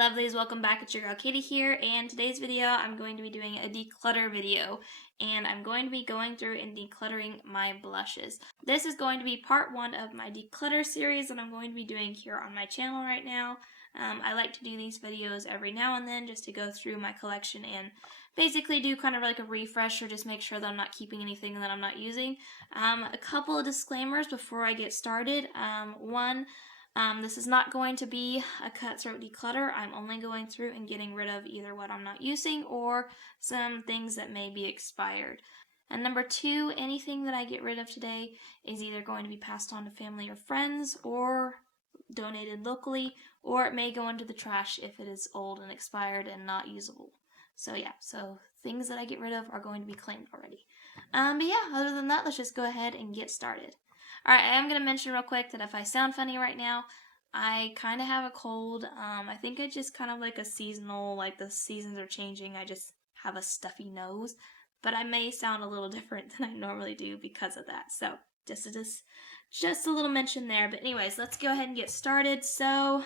lovelies, welcome back. It's your girl Katie here, and today's video I'm going to be doing a declutter video, and I'm going to be going through and decluttering my blushes. This is going to be part one of my declutter series that I'm going to be doing here on my channel right now. I like to do these videos every now and then just to go through my collection and basically do kind of like a refresh or just make sure that I'm not keeping anything that I'm not using. A couple of disclaimers before I get started. This is not going to be a cutthroat declutter. I'm only going through and getting rid of either what I'm not using or some things that may be expired. And number two, anything that I get rid of today is either going to be passed on to family or friends or donated locally, or it may go into the trash if it is old and expired and not usable. So things that I get rid of are going to be claimed already. But yeah, other than that, let's just go ahead and get started. Alright, I am going to mention real quick that if I sound funny right now, I kind of have a cold. I think I just kind of like a seasonal, like the seasons are changing. I just have a stuffy nose. But I may sound a little different than I normally do because of that. So, just a little mention there. But anyways, let's go ahead and get started. So,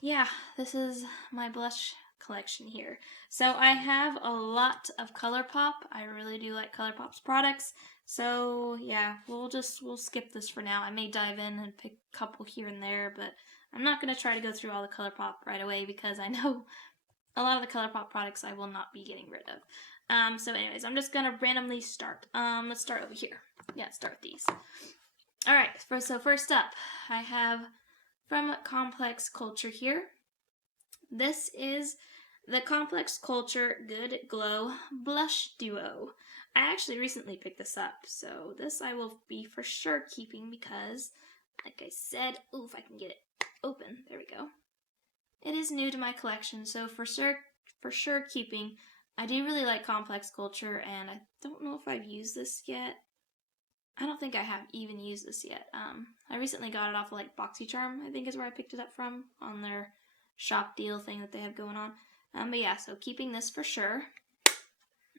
yeah, this is my blush collection here. So I have a lot of ColourPop. I really do like ColourPop's products. So yeah, we'll skip this for now. I may dive in and pick a couple here and there, but I'm not going to try to go through all the ColourPop right away because I know a lot of the ColourPop products I will not be getting rid of. So anyways, I'm just going to randomly start. Let's start over here. Yeah, start with these. Alright, so first up, I have from Complex Culture here. This is the Complex Culture Good Glow Blush Duo. I actually recently picked this up, so this I will be for sure keeping because, like I said, if I can get it open, there we go. It is new to my collection, so for sure keeping. I do really like Complex Culture, and I don't know if I've used this yet. I don't think I have even used this yet. I recently got it off of like BoxyCharm, I think is where I picked it up from, on their shop deal thing that they have going on. But yeah, so keeping this for sure.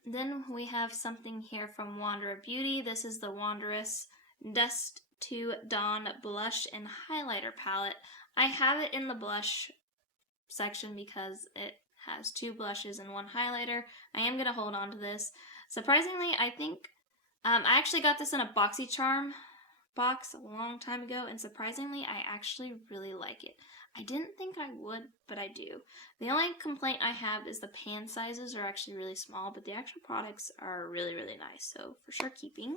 Then we have something here from Wanderer Beauty. This is the Wanderess Dusk to Dawn Blush and Highlighter Palette. I have it in the blush section because it has two blushes and one highlighter. I am going to hold on to this. Surprisingly, I think I actually got this in a BoxyCharm box a long time ago, and surprisingly, I actually really like it. I didn't think I would, but I do. The only complaint I have is the pan sizes are actually really small, but the actual products are really, really nice, so for sure keeping.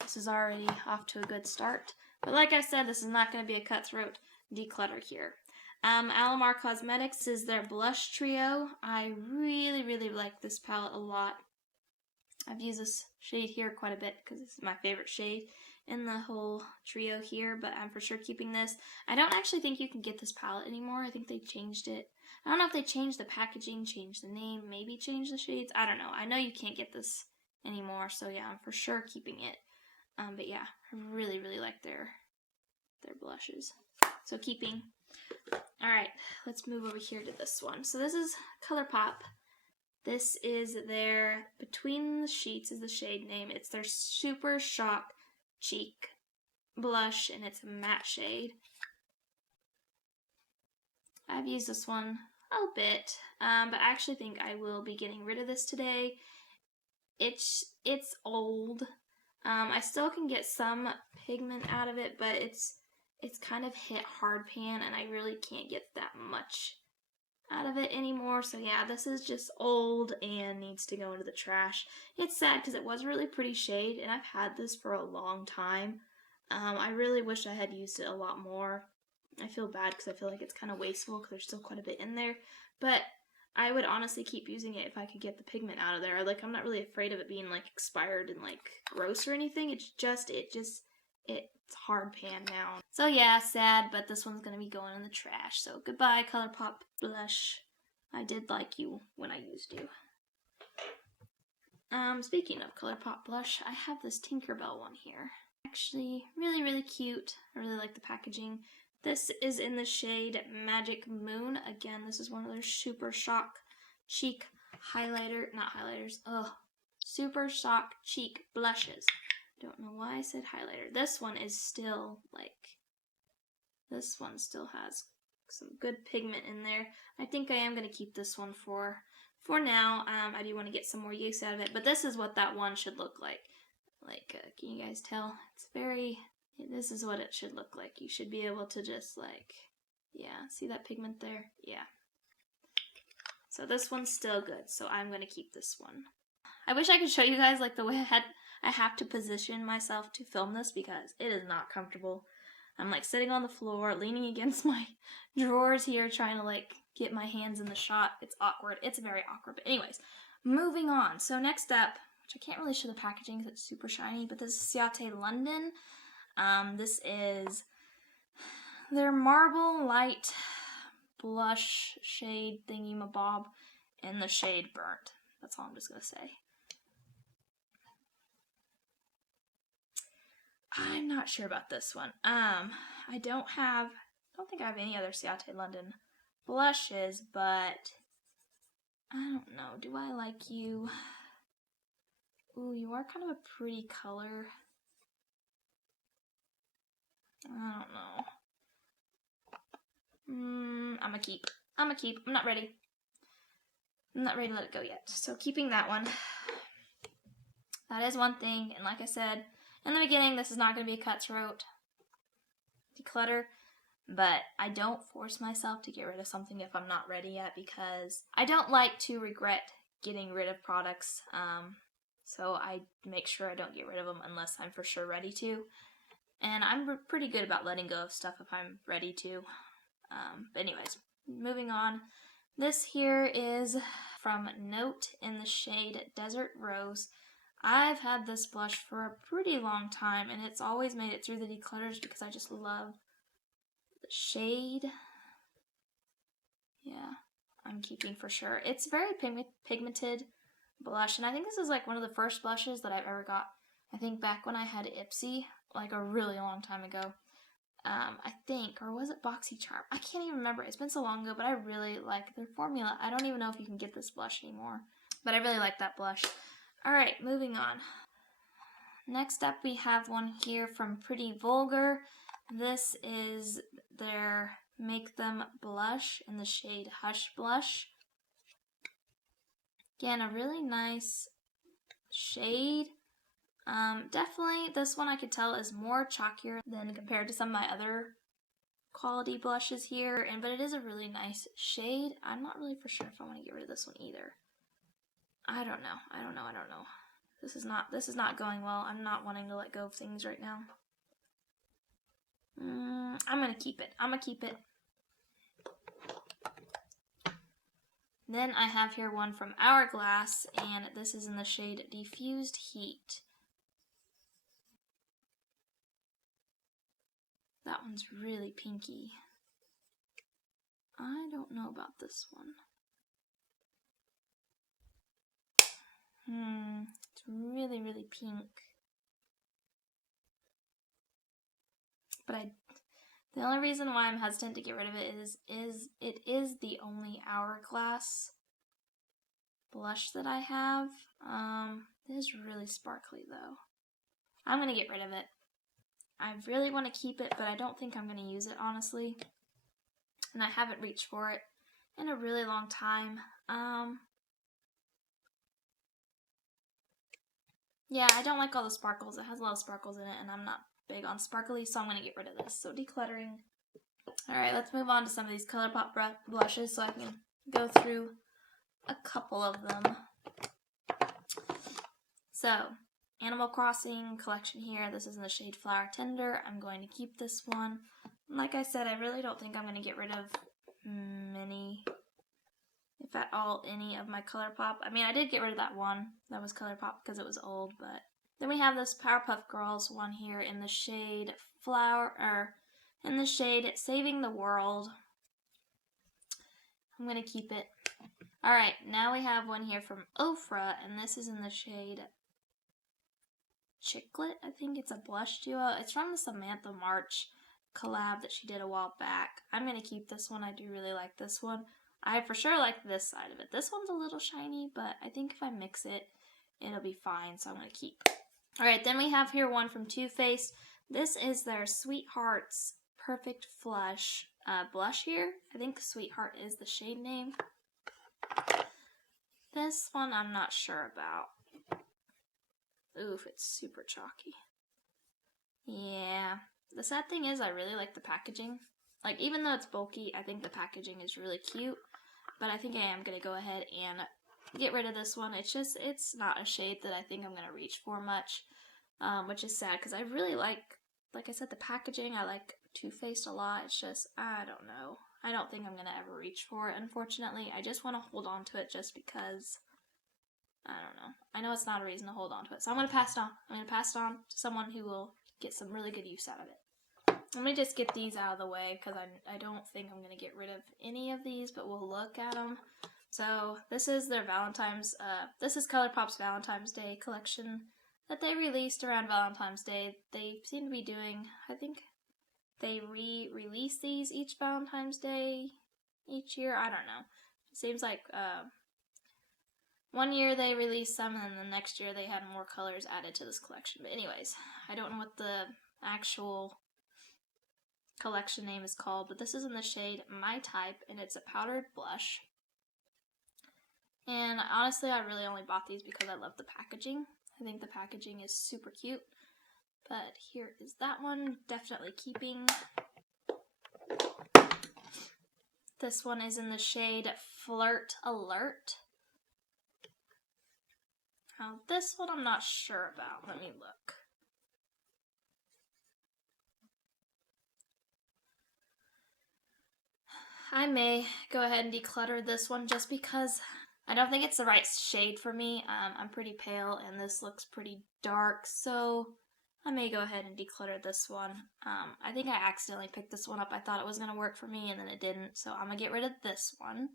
This is already off to a good start. But like I said, this is not going to be a cutthroat declutter here. Alamar Cosmetics is their blush trio. I really, really like this palette a lot. I've used this shade here quite a bit because this is my favorite shade in the whole trio here, but I'm for sure keeping this. I don't actually think you can get this palette anymore. I think they changed it. I don't know if they changed the packaging, changed the name, maybe changed the shades. I don't know. I know you can't get this anymore, so yeah, I'm for sure keeping it. But yeah, I really, really like their blushes. So keeping. Alright, let's move over here to this one. So this is ColourPop. This is their Between the Sheets is the shade name. It's their Super Shock Cheek blush, and it's a matte shade. I've used this one a bit, but I actually think I will be getting rid of this today. It's old. I still can get some pigment out of it, but it's kind of hit hard pan, and I really can't get that much out of it anymore. So yeah, this is just old and needs to go into the trash. It's sad because it was a really pretty shade, and I've had this for a long time. I really wish I had used it a lot more. I feel bad because I feel like it's kind of wasteful because there's still quite a bit in there, but I would honestly keep using it if I could get the pigment out of there. Like, I'm not really afraid of it being like expired and like gross or anything. It's hard pan now. So yeah, sad, but this one's gonna be going in the trash. So goodbye, ColourPop blush. I did like you when I used you. Speaking of ColourPop blush, I have this Tinkerbell one here. Actually, really, really cute. I really like the packaging. This is in the shade Magic Moon. Again, this is one of their Super Shock Cheek Super Shock Cheek blushes. Don't know why I said highlighter. This one still has some good pigment in there. I think I am going to keep this one for now. I do want to get some more use out of it, but this is what that one should look like. Can you guys tell? This is what it should look like. You should be able to just yeah, see that pigment there? Yeah. So this one's still good, so I'm going to keep this one. I wish I could show you guys the way I have to position myself to film this because it is not comfortable. I'm sitting on the floor, leaning against my drawers here, trying to get my hands in the shot. It's awkward. It's very awkward. But anyways, moving on. So next up, which I can't really show the packaging because it's super shiny, but this is Ciate London. This is their Marble Light blush shade thingy-mabob in the shade Burnt. That's all I'm just going to say. I'm not sure about this one. I don't think I have any other Ciate London blushes, but I don't know. Do I like you? Ooh, you are kind of a pretty color. I don't know. I'm gonna keep. I'm not ready. I'm not ready to let it go yet. So keeping that one. That is one thing, and like I said in the beginning, this is not going to be a cutthroat declutter, but I don't force myself to get rid of something if I'm not ready yet because I don't like to regret getting rid of products, so I make sure I don't get rid of them unless I'm for sure ready to, and I'm pretty good about letting go of stuff if I'm ready to. But anyways, moving on. This here is from Note in the shade Desert Rose. I've had this blush for a pretty long time, and it's always made it through the declutters because I just love the shade. Yeah, I'm keeping for sure. It's a very pigmented blush, and I think this is one of the first blushes that I've ever got. I think back when I had Ipsy, a really long time ago. I think, or was it BoxyCharm? I can't even remember. It's been so long ago, but I really like their formula. I don't even know if you can get this blush anymore, but I really like that blush. Alright, moving on. Next up we have one here from Pretty Vulgar. This is their Make Them Blush in the shade Hush Blush. Again, a really nice shade. Definitely this one I could tell is more chalkier than compared to some of my other quality blushes here, but it is a really nice shade. I'm not really for sure if I want to get rid of this one either. I don't know. This is not going well. I'm not wanting to let go of things right now. I'm gonna keep it. Then I have here one from Hourglass, and this is in the shade Diffused Heat. That one's really pinky. I don't know about this one. It's really, really pink. But the only reason why I'm hesitant to get rid of it is it is the only Hourglass blush that I have. It is really sparkly though. I'm gonna get rid of it. I really want to keep it, but I don't think I'm gonna use it honestly. And I haven't reached for it in a really long time. Yeah, I don't like all the sparkles. It has a lot of sparkles in it, and I'm not big on sparkly, so I'm going to get rid of this. So decluttering. Alright, let's move on to some of these ColourPop blushes so I can go through a couple of them. So, Animal Crossing collection here. This is in the shade Flower Tender. I'm going to keep this one. Like I said, I really don't think I'm going to get rid of many, if at all, any of my ColourPop. I mean, I did get rid of that one that was ColourPop because it was old, but then we have this Powerpuff Girls one here in the shade Saving the World. I'm going to keep it. Alright, now we have one here from Ofra, and this is in the shade Chiclet. I think it's a blush duo. It's from the Samantha March collab that she did a while back. I'm going to keep this one. I do really like this one. I for sure like this side of it. This one's a little shiny, but I think if I mix it, it'll be fine, so I'm going to keep. Alright, then we have here one from Too Faced. This is their Sweethearts Perfect Flush. blush here. I think Sweetheart is the shade name. This one I'm not sure about. Oof, it's super chalky. Yeah. The sad thing is I really like the packaging. Like, even though it's bulky, I think the packaging is really cute. But I think I am going to go ahead and get rid of this one. It's not a shade that I think I'm going to reach for much. Which is sad because I really like I said, the packaging. I like Too Faced a lot. It's just, I don't know. I don't think I'm going to ever reach for it, unfortunately. I just want to hold on to it just because, I don't know. I know it's not a reason to hold on to it. So I'm going to pass it on. I'm going to pass it on to someone who will get some really good use out of it. Let me just get these out of the way because I don't think I'm going to get rid of any of these, but we'll look at them. So this is their this is ColourPop's Valentine's Day collection that they released around Valentine's Day. They seem to be doing, I think they re-release these each Valentine's Day each year. I don't know. It seems like one year they released some and then the next year they had more colors added to this collection. But anyways, I don't know what the actual collection name is called, but this is in the shade My Type, and it's a powdered blush. And honestly, I really only bought these because I love the packaging. I think the packaging is super cute. But here is that one, definitely keeping. This one is in the shade Flirt Alert. Now this one I'm not sure about. Let me look. I may go ahead and declutter this one just because I don't think it's the right shade for me. I'm pretty pale and this looks pretty dark, so I may go ahead and declutter this one. I think I accidentally picked this one up. I thought it was going to work for me and then it didn't, so I'm going to get rid of this one.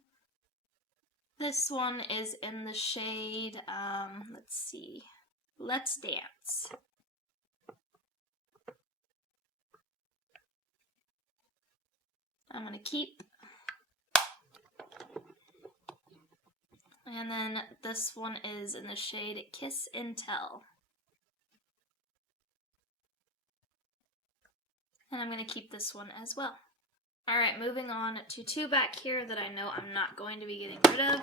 This one is in the shade, let's see, Let's Dance. I'm going to keep. And then this one is in the shade Kiss and Tell. And I'm going to keep this one as well. Alright, moving on to two back here that I know I'm not going to be getting rid of,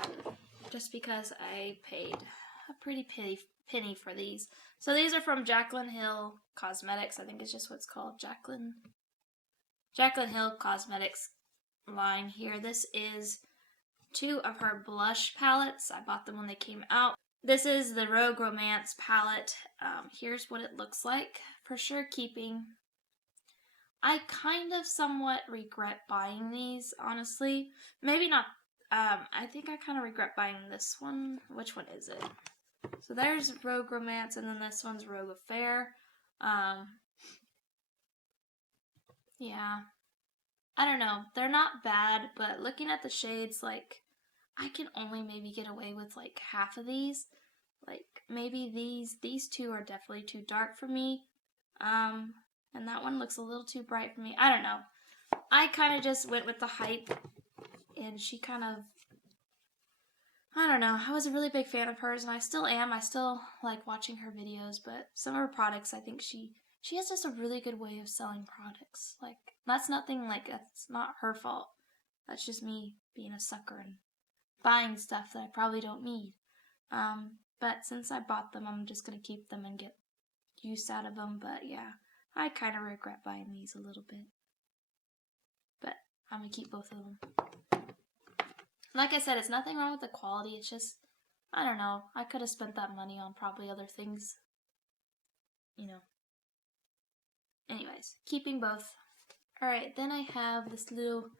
just because I paid a pretty penny for these. So these are from Jaclyn Hill Cosmetics. I think it's just what it's called, Jaclyn Hill Cosmetics line here. This is two of her blush palettes. I bought them when they came out. This is the Rogue Romance palette. Here's what it looks like. For sure keeping. I kind of somewhat regret buying these, honestly. Maybe not. I think I kind of regret buying this one. Which one is it? So there's Rogue Romance, and then this one's Rogue Affair. Yeah. I don't know. They're not bad, but looking at the shades, like, I can only maybe get away with, like, half of these. Like, maybe these two are definitely too dark for me. And that one looks a little too bright for me. I don't know. I kind of just went with the hype, and she kind of, I don't know. I was a really big fan of hers, and I still am. I still like watching her videos, but some of her products, I think she has just a really good way of selling products. Like, that's nothing, like, that's not her fault. That's just me being a sucker and buying stuff that I probably don't need. But since I bought them, I'm just going to keep them and get use out of them. But yeah, I kind of regret buying these a little bit. But I'm going to keep both of them. Like I said, it's nothing wrong with the quality. It's just, I don't know. I could have spent that money on probably other things. You know. Anyways, keeping both. Alright, then I have this little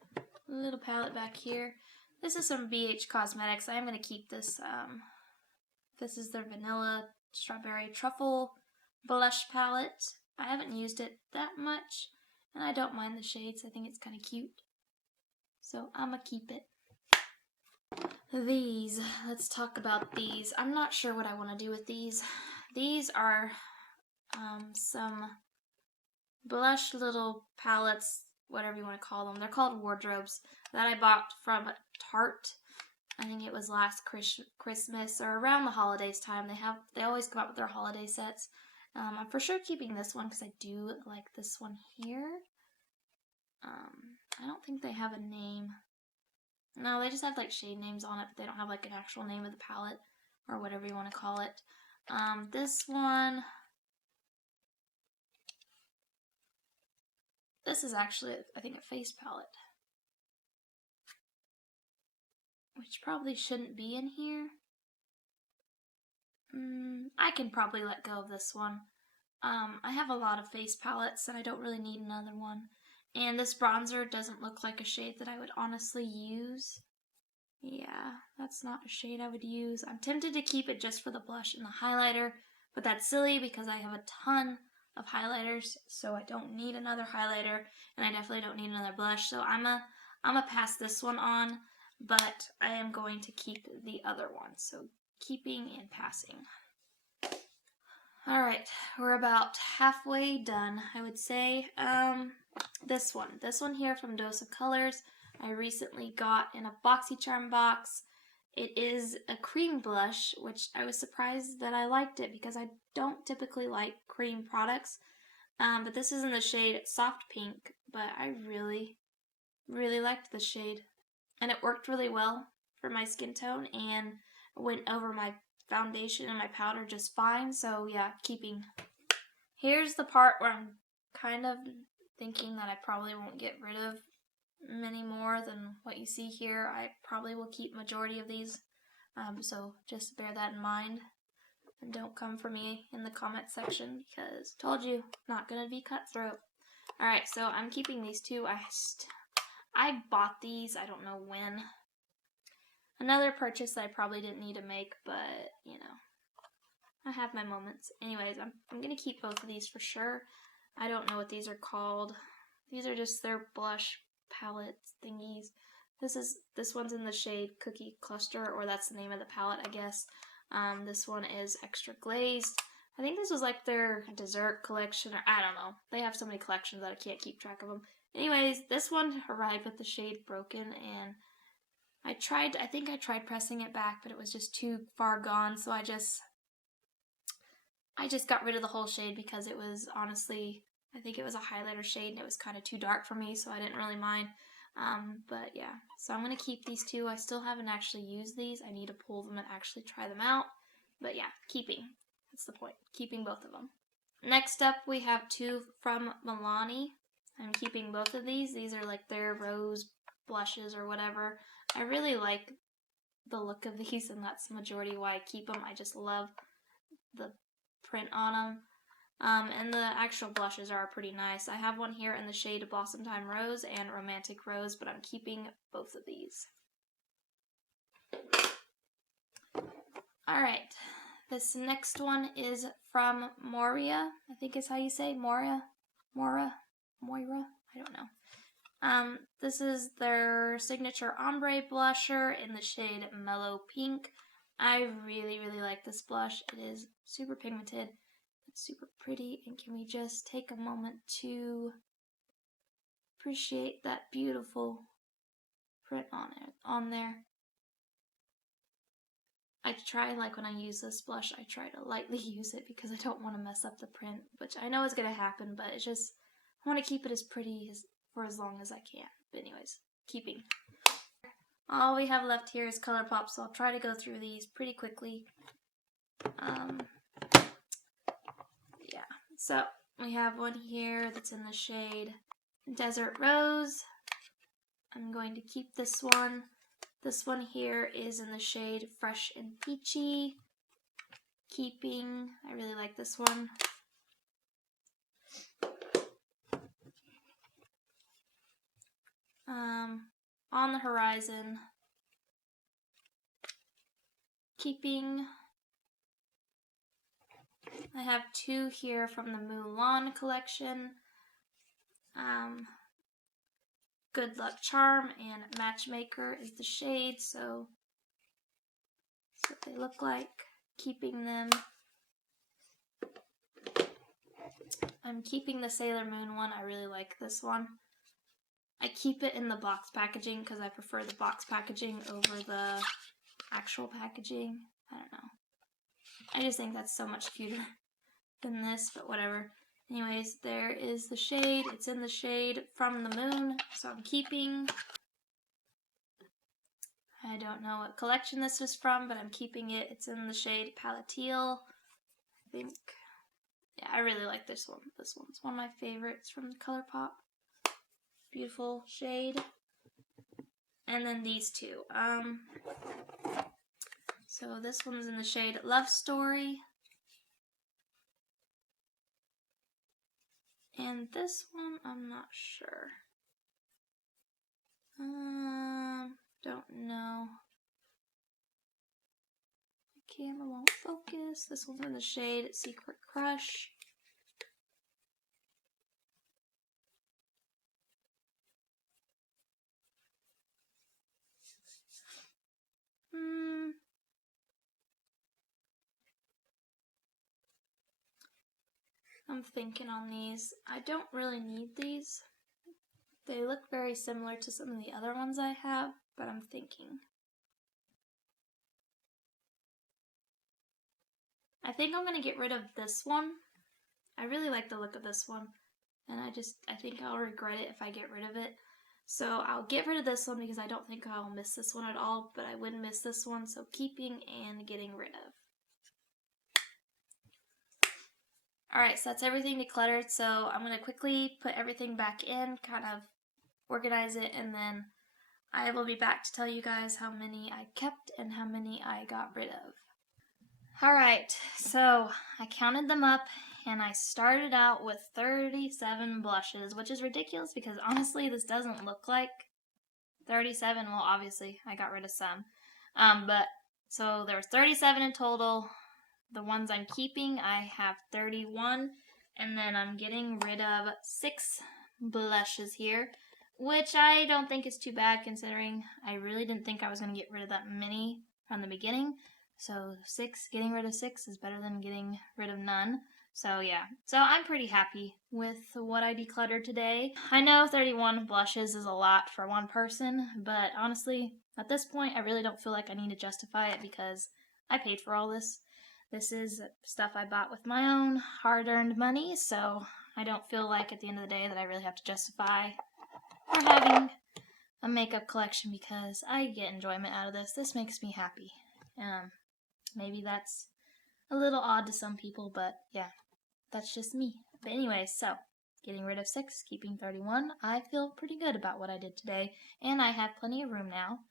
palette back here. This is some BH Cosmetics. I am going to keep this. This is their Vanilla Strawberry Truffle Blush Palette. I haven't used it that much, and I don't mind the shades. I think it's kind of cute. So I'm going to keep it. These. Let's talk about these. I'm not sure what I want to do with these. These are some blush little palettes, whatever you want to call them. They're called wardrobes that I bought from Tarte. I think it was last Christmas or around the holidays time. They always come out with their holiday sets. I'm for sure keeping this one because I do like this one here. I don't think they have a name. No, they just have like shade names on it, but they don't have like an actual name of the palette or whatever you want to call it. This one, this is actually, I think, a face palette, which probably shouldn't be in here. I can probably let go of this one. I have a lot of face palettes and I don't really need another one. And this bronzer doesn't look like a shade that I would honestly use. Yeah, that's not a shade I would use. I'm tempted to keep it just for the blush and the highlighter, but that's silly because I have a ton of highlighters, so I don't need another highlighter, and I definitely don't need another blush, so I'm a pass this one on, but I am going to keep the other one, so keeping and passing. Alright, we're about halfway done, I would say. This one here from Dose of Colors, I recently got in a BoxyCharm box. It is a cream blush, which I was surprised that I liked it because I don't typically like cream products. But this is in the shade Soft Pink, but I really, really liked the shade. And it worked really well for my skin tone and went over my foundation and my powder just fine, so yeah, keeping. Here's the part where I'm kind of thinking that I probably won't get rid of many more than what you see here. I probably will keep majority of these, so just bear that in mind and don't come for me in the comment section because told you, not gonna be cutthroat. Alright, so I'm keeping these two. I bought these, I don't know when. Another purchase that I probably didn't need to make, but, you know, I have my moments. Anyways, I'm going to keep both of these for sure. I don't know what these are called. These are just their blush palette thingies. This one's in the shade Cookie Cluster, or that's the name of the palette, I guess. This one is Extra Glazed. I think this was like their dessert collection, or I don't know. They have so many collections that I can't keep track of them. Anyways, this one arrived with the shade Broken, and I think I tried pressing it back, but it was just too far gone, so I just got rid of the whole shade because it was honestly, I think it was a highlighter shade and it was kind of too dark for me, so I didn't really mind. But yeah, so I'm going to keep these two. I still haven't actually used these. I need to pull them and actually try them out. But yeah, keeping. That's the point. Keeping both of them. Next up, we have two from Milani. I'm keeping both of these. These are like their rose blushes or whatever. I really like the look of these, and that's the majority why I keep them. I just love the print on them. And the actual blushes are pretty nice. I have one here in the shade Blossom Time Rose and Romantic Rose, but I'm keeping both of these. Alright, this next one is from Moira. I think is how you say Moira? I don't know. This is their signature ombre blusher in the shade Mellow Pink. I really, really like this blush. It is super pigmented. It's super pretty. And can we just take a moment to appreciate that beautiful print on there? I try, like when I use this blush, I try to lightly use it because I don't want to mess up the print, which I know is going to happen, but it's just, I want to keep it as pretty for as long as I can. But anyways, keeping. All we have left here is ColourPop, so I'll try to go through these pretty quickly. Yeah, so we have one here that's in the shade Desert Rose. I'm going to keep this one. This one here is in the shade Fresh and Peachy. Keeping. I really like this one. On the Horizon. Keeping. I have two here from the Mulan collection. Good Luck Charm and Matchmaker is the shade, so that's what they look like. Keeping them. I'm keeping the Sailor Moon one. I really like this one. I keep it in the box packaging because I prefer the box packaging over the actual packaging. I don't know. I just think that's so much cuter than this, but whatever. Anyways, there is the shade. It's in the shade From the Moon, so I'm keeping. I don't know what collection this is from, but I'm keeping it. It's in the shade Palateel, I think. Yeah, I really like this one. This one's one of my favorites from the ColourPop. Beautiful shade. And then these two. So this one's in the shade Love Story. And this one, I'm not sure. Don't know. The camera won't focus. This one's in the shade Secret Crush. I'm thinking on these. I don't really need these. They look very similar to some of the other ones I have, but I'm thinking. I think I'm going to get rid of this one. I really like the look of this one, and I think I'll regret it if I get rid of it. So I'll get rid of this one because I don't think I'll miss this one at all, but I would miss this one, so keeping and getting rid of. Alright, so that's everything decluttered, so I'm going to quickly put everything back in, kind of organize it, and then I will be back to tell you guys how many I kept and how many I got rid of. Alright, so I counted them up, and I started out with 37 blushes, which is ridiculous because honestly this doesn't look like 37. Well, obviously I got rid of some. But so there was 37 in total. The ones I'm keeping, I have 31, and then I'm getting rid of 6 blushes here, which I don't think is too bad considering I really didn't think I was going to get rid of that many from the beginning. So getting rid of 6 is better than getting rid of none. So yeah, so I'm pretty happy with what I decluttered today. I know 31 blushes is a lot for one person, but honestly, at this point, I really don't feel like I need to justify it because I paid for all this. This is stuff I bought with my own hard-earned money, so I don't feel like at the end of the day that I really have to justify for having a makeup collection because I get enjoyment out of this. This makes me happy. Maybe that's a little odd to some people, but yeah, that's just me. But anyway, so getting rid of 6, keeping 31. I feel pretty good about what I did today, and I have plenty of room now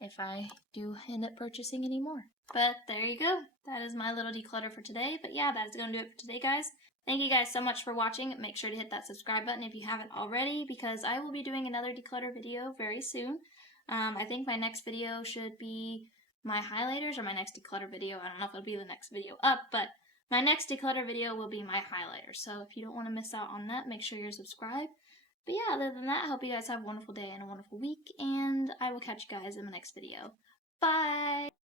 if I do end up purchasing any more. But there you go. That is my little declutter for today. But yeah, that is going to do it for today, guys. Thank you guys so much for watching. Make sure to hit that subscribe button if you haven't already, because I will be doing another declutter video very soon. I think my next video should be my highlighters, or my next declutter video. I don't know if it'll be the next video up, but my next declutter video will be my highlighters. So if you don't want to miss out on that, make sure you're subscribed. But yeah, other than that, I hope you guys have a wonderful day and a wonderful week, and I will catch you guys in the next video. Bye!